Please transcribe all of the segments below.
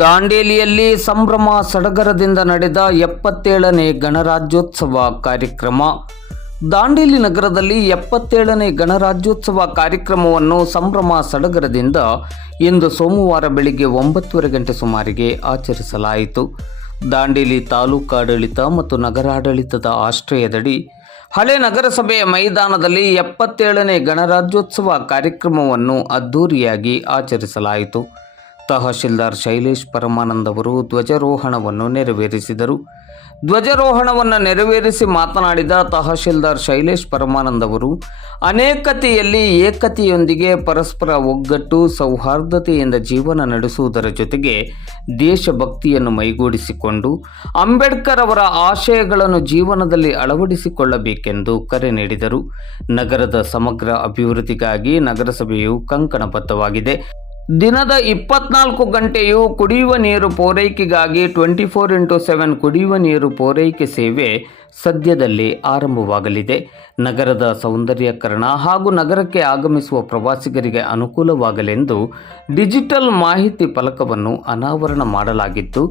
ದಾಂಡೇಲಿಯಲ್ಲಿ ಸಂಭ್ರಮ ಸಡಗರದಿಂದ ನಡೆದ ಎಪ್ಪತ್ತೇಳನೇ ಗಣರಾಜ್ಯೋತ್ಸವ ಕಾರ್ಯಕ್ರಮ. ದಾಂಡೇಲಿ ನಗರದಲ್ಲಿ ಎಪ್ಪತ್ತೇಳನೇ ಗಣರಾಜ್ಯೋತ್ಸವ ಕಾರ್ಯಕ್ರಮವನ್ನು ಸಂಭ್ರಮ ಸಡಗರದಿಂದ ಇಂದು ಸೋಮವಾರ ಬೆಳಿಗ್ಗೆ ಒಂಬತ್ತುವರೆ ಗಂಟೆ ಸುಮಾರಿಗೆ ಆಚರಿಸಲಾಯಿತು. ದಾಂಡೇಲಿ ತಾಲೂಕಾಡಳಿತ ಮತ್ತು ನಗರಾಡಳಿತದ ಆಶ್ರಯದಡಿ ಹಳೆ ನಗರಸಭೆಯ ಮೈದಾನದಲ್ಲಿ ಎಪ್ಪತ್ತೇಳನೇ ಗಣರಾಜ್ಯೋತ್ಸವ ಕಾರ್ಯಕ್ರಮವನ್ನು ಅದ್ಧೂರಿಯಾಗಿ ಆಚರಿಸಲಾಯಿತು. ತಹಶೀಲ್ದಾರ್ ಶೈಲೇಶ್ ಪರಮಾನಂದ್ ಅವರು ಧ್ವಜಾರೋಹಣವನ್ನು ನೆರವೇರಿಸಿದರು. ಧ್ವಜಾರೋಹಣವನ್ನು ನೆರವೇರಿಸಿ ಮಾತನಾಡಿದ ತಹಶೀಲ್ದಾರ್ ಶೈಲೇಶ್ ಪರಮಾನಂದ್ ಅವರು ಅನೇಕತೆಯಲ್ಲಿ ಏಕತೆಯೊಂದಿಗೆ ಪರಸ್ಪರ ಒಗ್ಗಟ್ಟು, ಸೌಹಾರ್ದತೆಯಿಂದ ಜೀವನ ನಡೆಸುವುದರ ಜೊತೆಗೆ ದೇಶಭಕ್ತಿಯನ್ನು ಮೈಗೂಡಿಸಿಕೊಂಡು, ಅಂಬೇಡ್ಕರ್ ಅವರ ಆಶಯಗಳನ್ನು ಜೀವನದಲ್ಲಿ ಅಳವಡಿಸಿಕೊಳ್ಳಬೇಕೆಂದು ಕರೆ ನೀಡಿದರು. ನಗರದ ಸಮಗ್ರ ಅಭಿವೃದ್ಧಿಗಾಗಿ ನಗರಸಭೆಯು ಕಂಕಣಬದ್ಧವಾಗಿದೆ. ದಿನದ ಇಪ್ಪತ್ನಾಲ್ಕು ಗಂಟೆಯು ಕುಡಿಯುವ ನೀರು ಪೂರೈಕೆಗಾಗಿ ಟ್ವೆಂಟಿ ಫೋರ್ ಇಂಟು ಸೆವೆನ್ ಕುಡಿಯುವ ನೀರು ಪೂರೈಕೆ ಸೇವೆ ಸದ್ಯದಲ್ಲಿ ಆರಂಭವಾಗಲಿದೆ. ನಗರದ ಸೌಂದರ್ಯೀಕರಣ ಹಾಗೂ ನಗರಕ್ಕೆ ಆಗಮಿಸುವ ಪ್ರವಾಸಿಗರಿಗೆ ಅನುಕೂಲವಾಗಲೆಂದು ಡಿಜಿಟಲ್ ಮಾಹಿತಿ ಫಲಕವನ್ನು ಅನಾವರಣ ಮಾಡಲಾಗಿದ್ದು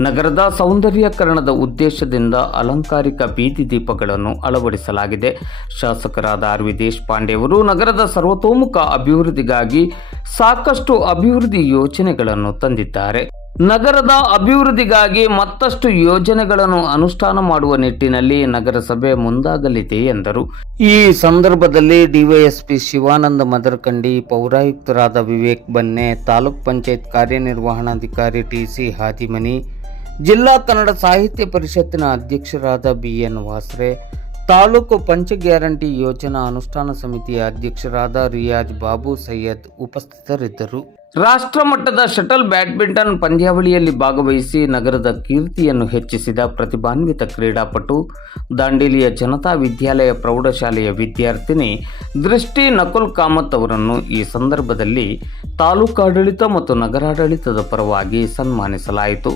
ನಗರದ ಸೌಂದರ್ಯೀಕರಣದ ಉದ್ದೇಶದಿಂದ ಅಲಂಕಾರಿಕ ಬೀದಿ ದೀಪಗಳನ್ನು ಅಳವಡಿಸಲಾಗಿದೆ. ಶಾಸಕರಾದ ಆರ್ ವಿ ದೇಶಪಾಂಡೆ ಅವರು ನಗರದ ಸರ್ವತೋಮುಖ ಅಭಿವೃದ್ಧಿಗಾಗಿ ಸಾಕಷ್ಟು ಅಭಿವೃದ್ಧಿ ಯೋಜನೆಗಳನ್ನು ತಂದಿದ್ದಾರೆ. ನಗರದ ಅಭಿವೃದ್ಧಿಗಾಗಿ ಮತ್ತಷ್ಟು ಯೋಜನೆಗಳನ್ನು ಅನುಷ್ಠಾನ ಮಾಡುವ ನಿಟ್ಟಿನಲ್ಲಿ ನಗರಸಭೆ ಮುಂದಾಗಲಿದೆ ಎಂದರು. ಈ ಸಂದರ್ಭದಲ್ಲಿ ಡಿವೈಎಸ್ಪಿ ಶಿವಾನಂದ ಮದರಕಂಡಿ, ಪೌರಾಯುಕ್ತರಾದ ವಿವೇಕ್ ಬನ್ನೆ, ತಾಲೂಕ್ ಪಂಚಾಯತ್ ಕಾರ್ಯನಿರ್ವಹಣಾಧಿಕಾರಿ ಟಿಸಿ ಹಾದಿಮನಿ, ಜಿಲ್ಲಾ ಕನ್ನಡ ಸಾಹಿತ್ಯ ಪರಿಷತ್ತಿನ ಅಧ್ಯಕ್ಷರಾದ ಬಿಎನ್ ವಾಸ್ರೆ, ತಾಲೂಕು ಪಂಚ ಗ್ಯಾರಂಟಿ ಯೋಜನಾ ಅನುಷ್ಠಾನ ಸಮಿತಿಯ ಅಧ್ಯಕ್ಷರಾದ ರಿಯಾಜ್ ಬಾಬು ಸೈಯದ್ ಉಪಸ್ಥಿತರಿದ್ದರು. ರಾಷ್ಟ್ರ ಮಟ್ಟದ ಶಟಲ್ ಬ್ಯಾಡ್ಮಿಂಟನ್ ಪಂದ್ಯಾವಳಿಯಲ್ಲಿ ಭಾಗವಹಿಸಿ ನಗರದ ಕೀರ್ತಿಯನ್ನು ಹೆಚ್ಚಿಸಿದ ಪ್ರತಿಭಾನ್ವಿತ ಕ್ರೀಡಾಪಟು, ದಾಂಡೇಲಿಯ ಜನತಾ ವಿದ್ಯಾಲಯ ಪ್ರೌಢಶಾಲೆಯ ವಿದ್ಯಾರ್ಥಿನಿ ದೃಷ್ಟಿ ನಕುಲ್ ಕಾಮತ್ ಅವರನ್ನು ಈ ಸಂದರ್ಭದಲ್ಲಿ ತಾಲೂಕಾಡಳಿತ ಮತ್ತು ನಗರಾಡಳಿತದ ಪರವಾಗಿ ಸನ್ಮಾನಿಸಲಾಯಿತು.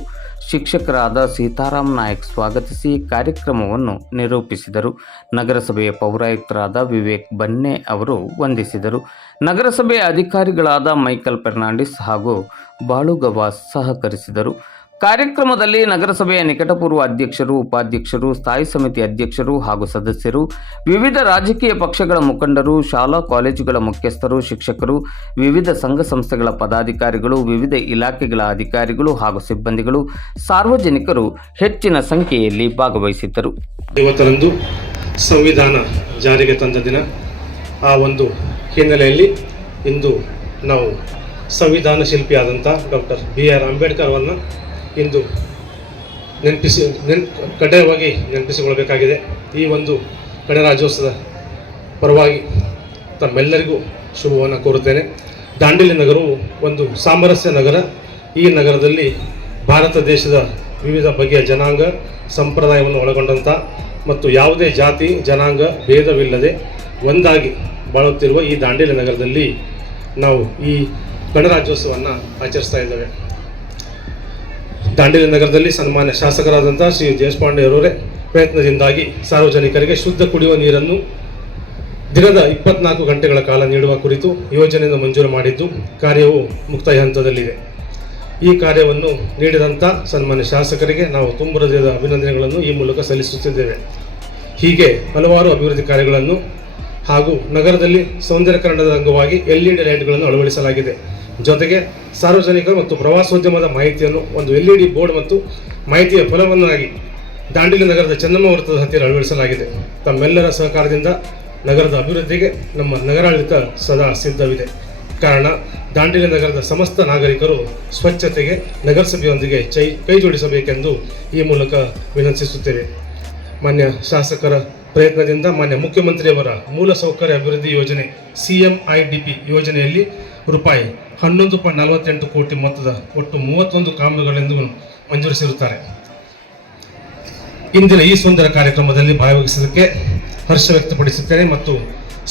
ಶಿಕ್ಷಕರಾದ ಸೀತಾರಾಮ್ ನಾಯಕ್ ಸ್ವಾಗತಿಸಿ ಕಾರ್ಯಕ್ರಮವನ್ನು ನಿರೂಪಿಸಿದರು. ನಗರಸಭೆಯ ಪೌರಾಯುಕ್ತರಾದ ವಿವೇಕ್ ಬನ್ನೆ ಅವರು ವಂದಿಸಿದರು. ನಗರಸಭೆಯ ಅಧಿಕಾರಿಗಳಾದ ಮೈಕಲ್ ಫೆರ್ನಾಂಡಿಸ್ ಹಾಗೂ ಬಾಳುಗವಾಸ್ ಸಹಕರಿಸಿದರು. ಕಾರ್ಯಕ್ರಮದಲ್ಲಿ ನಗರಸಭೆಯ ನಿಕಟಪೂರ್ವ ಅಧ್ಯಕ್ಷರು, ಉಪಾಧ್ಯಕ್ಷರು, ಸ್ಥಾಯಿ ಸಮಿತಿ ಅಧ್ಯಕ್ಷರು ಹಾಗೂ ಸದಸ್ಯರು, ವಿವಿಧ ರಾಜಕೀಯ ಪಕ್ಷಗಳ ಮುಖಂಡರು, ಶಾಲಾ ಕಾಲೇಜುಗಳ ಮುಖ್ಯಸ್ಥರು, ಶಿಕ್ಷಕರು, ವಿವಿಧ ಸಂಘ ಸಂಸ್ಥೆಗಳ ಪದಾಧಿಕಾರಿಗಳು, ವಿವಿಧ ಇಲಾಖೆಗಳ ಅಧಿಕಾರಿಗಳು ಹಾಗೂ ಸಿಬ್ಬಂದಿಗಳು, ಸಾರ್ವಜನಿಕರು ಹೆಚ್ಚಿನ ಸಂಖ್ಯೆಯಲ್ಲಿ ಭಾಗವಹಿಸಿದ್ದರು. ಇವತ್ತರಂದು ಸಂವಿಧಾನ ಜಾರಿಗೆ ತಂದ ದಿನ. ಆ ಒಂದು ಹಿನ್ನೆಲೆಯಲ್ಲಿ ಇಂದು ನಾವು ಸಂವಿಧಾನ ಶಿಲ್ಪಿಯಾದಂಥ ಡಾಕ್ಟರ್ ಬಿ ಆರ್ ಅಂಬೇಡ್ಕರ್ ಇಂದು ನೆನಪಿಸಿ, ನೆನ್, ಕಡ್ಡಾಯವಾಗಿ ನೆನಪಿಸಿಕೊಳ್ಳಬೇಕಾಗಿದೆ. ಈ ಒಂದು ಗಣರಾಜ್ಯೋತ್ಸವದ ಪರವಾಗಿ ತಮ್ಮೆಲ್ಲರಿಗೂ ಶುಭವನ್ನು ಕೋರುತ್ತೇನೆ. ದಾಂಡೇಲಿ ನಗರವು ಒಂದು ಸಾಮರಸ್ಯ ನಗರ. ಈ ನಗರದಲ್ಲಿ ಭಾರತ ದೇಶದ ವಿವಿಧ ಬಗೆಯ ಜನಾಂಗ ಸಂಪ್ರದಾಯವನ್ನು ಒಳಗೊಂಡಂಥ ಮತ್ತು ಯಾವುದೇ ಜಾತಿ, ಜನಾಂಗ ಭೇದವಿಲ್ಲದೆ ಒಂದಾಗಿ ಬಾಳುತ್ತಿರುವ ಈ ದಾಂಡೇಲಿ ನಗರದಲ್ಲಿ ನಾವು ಈ ಗಣರಾಜ್ಯೋತ್ಸವವನ್ನು ಆಚರಿಸ್ತಾ ಇದ್ದೇವೆ. ದಾಂಡೇಲಿ ನಗರದಲ್ಲಿ ಸನ್ಮಾನ್ಯ ಶಾಸಕರಾದಂಥ ಶ್ರೀ ದೇಶಪಾಂಡೆ ಅವರವರೇ ಪ್ರಯತ್ನದಿಂದಾಗಿ ಸಾರ್ವಜನಿಕರಿಗೆ ಶುದ್ಧ ಕುಡಿಯುವ ನೀರನ್ನು ದಿನದ ಇಪ್ಪತ್ನಾಲ್ಕು ಗಂಟೆಗಳ ಕಾಲ ನೀಡುವ ಕುರಿತು ಯೋಜನೆಯನ್ನು ಮಂಜೂರು ಮಾಡಿದ್ದು ಕಾರ್ಯವು ಮುಕ್ತಾಯ ಹಂತದಲ್ಲಿದೆ. ಈ ಕಾರ್ಯವನ್ನು ನೀಡಿದಂಥ ಸನ್ಮಾನ್ಯ ಶಾಸಕರಿಗೆ ನಾವು ತುಂಬ ಹೃದಯದ ಅಭಿನಂದನೆಗಳನ್ನು ಈ ಮೂಲಕ ಸಲ್ಲಿಸುತ್ತಿದ್ದೇವೆ. ಹೀಗೆ ಹಲವಾರು ಅಭಿವೃದ್ಧಿ ಕಾರ್ಯಗಳನ್ನು ಹಾಗೂ ನಗರದಲ್ಲಿ ಸೌಂದರ್ಯಕರಣದ ಅಂಗವಾಗಿ ಎಲ್ ಇ ಡಿ ಲೈಟ್ಗಳನ್ನು ಅಳವಡಿಸಲಾಗಿದೆ. ಜೊತೆಗೆ ಸಾರ್ವಜನಿಕರು ಮತ್ತು ಪ್ರವಾಸೋದ್ಯಮದ ಮಾಹಿತಿಯನ್ನು ಒಂದು ಎಲ್ ಇ ಡಿ ಬೋರ್ಡ್ ಮತ್ತು ಮಾಹಿತಿಯ ಫಲವನ್ನಾಗಿ ದಾಂಡೇಲಿ ನಗರದ ಚೆನ್ನಮ್ಮ ವೃತ್ತದ ಹತ್ತಿರ ಅಳವಡಿಸಲಾಗಿದೆ. ತಮ್ಮೆಲ್ಲರ ಸಹಕಾರದಿಂದ ನಗರದ ಅಭಿವೃದ್ಧಿಗೆ ನಮ್ಮ ನಗರಾಡಳಿತ ಸದಾ ಸಿದ್ಧವಿದೆ. ಕಾರಣ, ದಾಂಡೇಲಿ ನಗರದ ಸಮಸ್ತ ನಾಗರಿಕರು ಸ್ವಚ್ಛತೆಗೆ, ನಗರಸಭೆಯೊಂದಿಗೆ ಚೈ, ಕೈ ಜೋಡಿಸಬೇಕೆಂದು ಈ ಮೂಲಕ ವಿನಂತಿಸುತ್ತೇವೆ. ಮಾನ್ಯ ಶಾಸಕರ ಪ್ರಯತ್ನದಿಂದ ಮಾನ್ಯ ಮುಖ್ಯಮಂತ್ರಿಯವರ ಮೂಲಸೌಕರ್ಯ ಅಭಿವೃದ್ಧಿ ಯೋಜನೆ, C M I D P ಯೋಜನೆಯಲ್ಲಿ ರೂಪಾಯಿ ಹನ್ನೊಂದು ಪಾಯಿಂಟ್ ನಲವತ್ತೆಂಟು ಕೋಟಿ ಮೊತ್ತದ ಒಟ್ಟು ಮೂವತ್ತೊಂದು ಕಾಮಗಾರಿಗಳೆಂದು ಮಂಜೂರಿಸಿರುತ್ತಾರೆ. ಇಂದಿನ ಈ ಸುಂದರ ಕಾರ್ಯಕ್ರಮದಲ್ಲಿ ಭಾಗವಹಿಸುವುದಕ್ಕೆ ಹರ್ಷ ವ್ಯಕ್ತಪಡಿಸುತ್ತೇನೆ ಮತ್ತು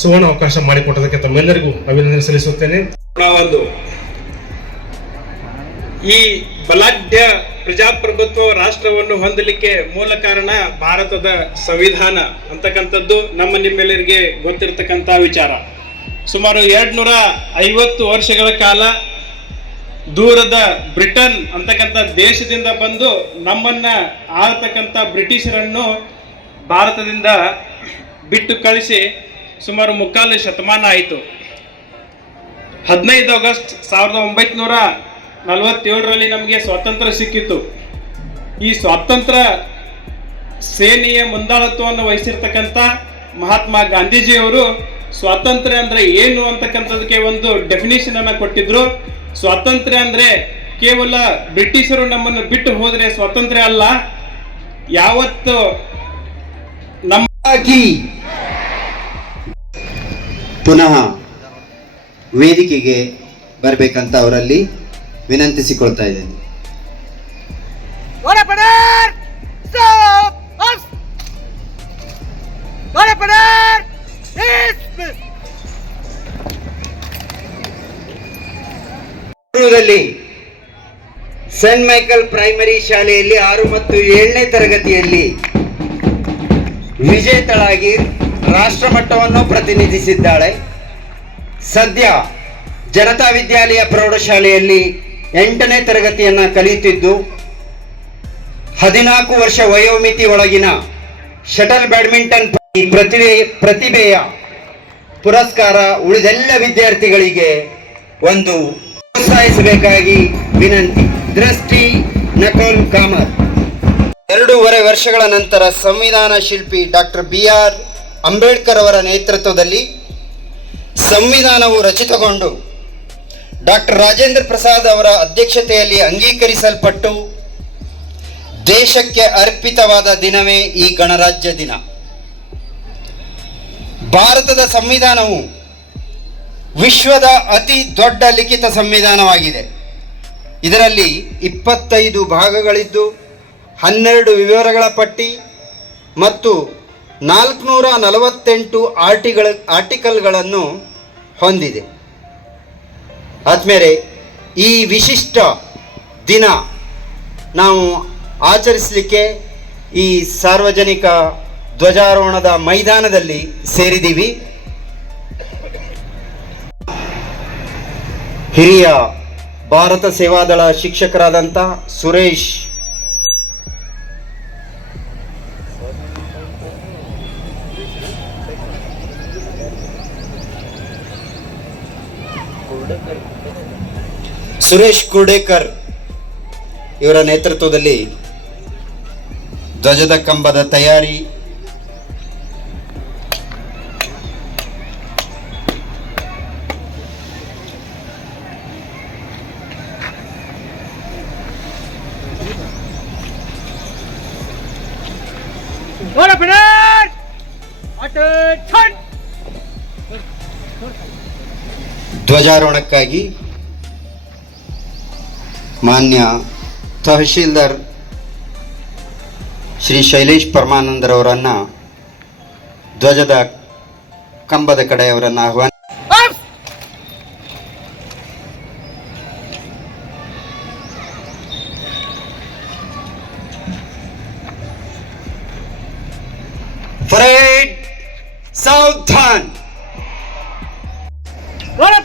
ಸುವರ್ಣ ಅವಕಾಶ ಮಾಡಿಕೊಟ್ಟದಕ್ಕೆ ತಮ್ಮೆಲ್ಲರಿಗೂ ಅಭಿನಂದನೆ ಸಲ್ಲಿಸುತ್ತೇನೆ. ಒಂದು ಈ ಬಲಾಢ್ಯ ಪ್ರಜಾಪ್ರಭುತ್ವ ರಾಷ್ಟ್ರವನ್ನು ಹೊಂದಲಿಕ್ಕೆ ಮೂಲ ಕಾರಣ ಭಾರತದ ಸಂವಿಧಾನ ಅಂತಕ್ಕಂಥದ್ದು ನಮ್ಮ ನಿಮ್ಮೆಲ್ಲರಿಗೆ ಗೊತ್ತಿರತಕ್ಕಂಥ ವಿಚಾರ. ಸುಮಾರು ಎರಡ್ನೂರ ಐವತ್ತು ವರ್ಷಗಳ ಕಾಲ ದೂರದ ಬ್ರಿಟನ್ ಅಂತಕ್ಕಂಥ ದೇಶದಿಂದ ಬಂದು ನಮ್ಮನ್ನ ಆಳ್ತಕ್ಕಂಥ ಬ್ರಿಟಿಷರನ್ನು ಭಾರತದಿಂದ ಬಿಟ್ಟು ಕಳಿಸಿ ಸುಮಾರು ಮುಕ್ಕಾಲು ಶತಮಾನ ಆಯಿತು. ಹದಿನೈದು ಆಗಸ್ಟ್ ಸಾವಿರದ ಒಂಬೈನೂರ ನಲವತ್ತೇಳರಲ್ಲಿ ನಮಗೆ ಸ್ವಾತಂತ್ರ್ಯ ಸಿಕ್ಕಿತ್ತು. ಈ ಸ್ವಾತಂತ್ರ್ಯ ಸೇನೆಯ ಮುಂದಾಳತ್ವವನ್ನು ವಹಿಸಿರ್ತಕ್ಕಂಥ ಮಹಾತ್ಮ ಗಾಂಧೀಜಿಯವರು ಸ್ವಾತಂತ್ರ್ಯ ಅಂದ್ರೆ ಏನು ಅಂತಕ್ಕಂಥದಕ್ಕೆ ಒಂದು ಡೆಫಿನೇಷನ್ ಅನ್ನ ಕೊಟ್ಟಿದ್ರು. ಸ್ವಾತಂತ್ರ್ಯ ಅಂದ್ರೆ ಕೇವಲ ಬ್ರಿಟಿಷರು ನಮ್ಮನ್ನು ಬಿಟ್ಟು ಹೋದ್ರೆ ಸ್ವಾತಂತ್ರ್ಯ ಅಲ್ಲ. ಯಾವತ್ತು ನಮ್ಮಾಗಿ ಪುನಃ ವೇದಿಕೆಗೆ ಬರಬೇಕಂತ ಅವರಲ್ಲಿ ವಿನಂತಿಸಿಕೊಳ್ತಾ ಇದ್ದೇನೆ. ದಲ್ಲಿ ಸೆಂಟ್ ಮೈಕಲ್ ಪ್ರೈಮರಿ ಶಾಲೆಯಲ್ಲಿ ಆರು ಮತ್ತು ಏಳನೇ ತರಗತಿಯಲ್ಲಿ ವಿಜೇತಳಾಗಿ ರಾಷ್ಟ್ರಮಟ್ಟವನ್ನು ಪ್ರತಿನಿಧಿಸಿದ್ದಾಳೆ. ಸದ್ಯ ಜನತಾ ವಿದ್ಯಾಲಯ ಪ್ರೌಢಶಾಲೆಯಲ್ಲಿ ಎಂಟನೇ ತರಗತಿಯನ್ನು ಕಲಿಯುತ್ತಿದ್ದು, ಹದಿನಾಲ್ಕು ವರ್ಷ ವಯೋಮಿತಿ ಒಳಗಿನ ಶಟಲ್ ಬ್ಯಾಡ್ಮಿಂಟನ್ ಪ್ರತಿಭೆ, ಪ್ರತಿಭೆಯ ಪುರಸ್ಕಾರ ಉಳಿದೆಲ್ಲ ವಿದ್ಯಾರ್ಥಿಗಳಿಗೆ ಒಂದು ಪ್ರೋತ್ಸಾಹಿಸಬೇಕಾಗಿ ವಿನಂತಿ. ದೃಷ್ಟಿ ನಕೋಲ್ ಕಾಮತ್. ಎರಡೂವರೆ ವರ್ಷಗಳ ನಂತರ ಸಂವಿಧಾನ ಶಿಲ್ಪಿ ಡಾಕ್ಟರ್ ಬಿ ಆರ್ ಅಂಬೇಡ್ಕರ್ ಅವರ ನೇತೃತ್ವದಲ್ಲಿ ಸಂವಿಧಾನವು ರಚಿತಗೊಂಡು ಡಾಕ್ಟರ್ ರಾಜೇಂದ್ರ ಪ್ರಸಾದ್ ಅವರ ಅಧ್ಯಕ್ಷತೆಯಲ್ಲಿ ಅಂಗೀಕರಿಸಲ್ಪಟ್ಟು ದೇಶಕ್ಕೆ ಅರ್ಪಿತವಾದ ದಿನವೇ ಈ ಗಣರಾಜ್ಯ ದಿನ. ಭಾರತದ ಸಂವಿಧಾನವು ವಿಶ್ವದ ಅತಿ ದೊಡ್ಡ ಲಿಖಿತ ಸಂವಿಧಾನವಾಗಿದೆ. ಇದರಲ್ಲಿ ಇಪ್ಪತ್ತೈದು ಭಾಗಗಳಿದ್ದು, ಹನ್ನೆರಡು ವಿವರಗಳ ಪಟ್ಟಿ ಮತ್ತು ನಾಲ್ಕುನೂರ ನಲವತ್ತೆಂಟು ಆರ್ಟಿಗಳ, ಆರ್ಟಿಕಲ್ಗಳನ್ನು ಹೊಂದಿದೆ. ಆದಮೇಲೆ ಈ ವಿಶಿಷ್ಟ ದಿನ ನಾವು ಆಚರಿಸಲಿಕ್ಕೆ ಈ ಸಾರ್ವಜನಿಕ ಧ್ವಜಾರೋಹಣದ ಮೈದಾನದಲ್ಲಿ ಸೇರಿದ್ದೀವಿ. ಹಿರಿಯ ಭಾರತ ಸೇವಾದಳ ಶಿಕ್ಷಕರಾದಂಥ ಸುರೇಶ್. ಸುರೇಶ್ ಕುರ್ಡೇಕರ್ ಇವರ ನೇತೃತ್ವದಲ್ಲಿ ಧ್ವಜದ ಕಂಬದ ತಯಾರಿ ¡Gol poner! ¡Attention! ಧ್ವಜಾರೋಹಣಕ್ಕಾಗಿ ಮಾನ್ಯ ತಹಶೀಲ್ದಾರ್ ಶ್ರೀ ಶೈಲೇಶ್ ಪರಮಾನಂದರವರನ್ನು ಧ್ವಜದ ಕಂಬದ ಕಡೆಯವರನ್ನು ಆಹ್ವಾನ Sultan. What!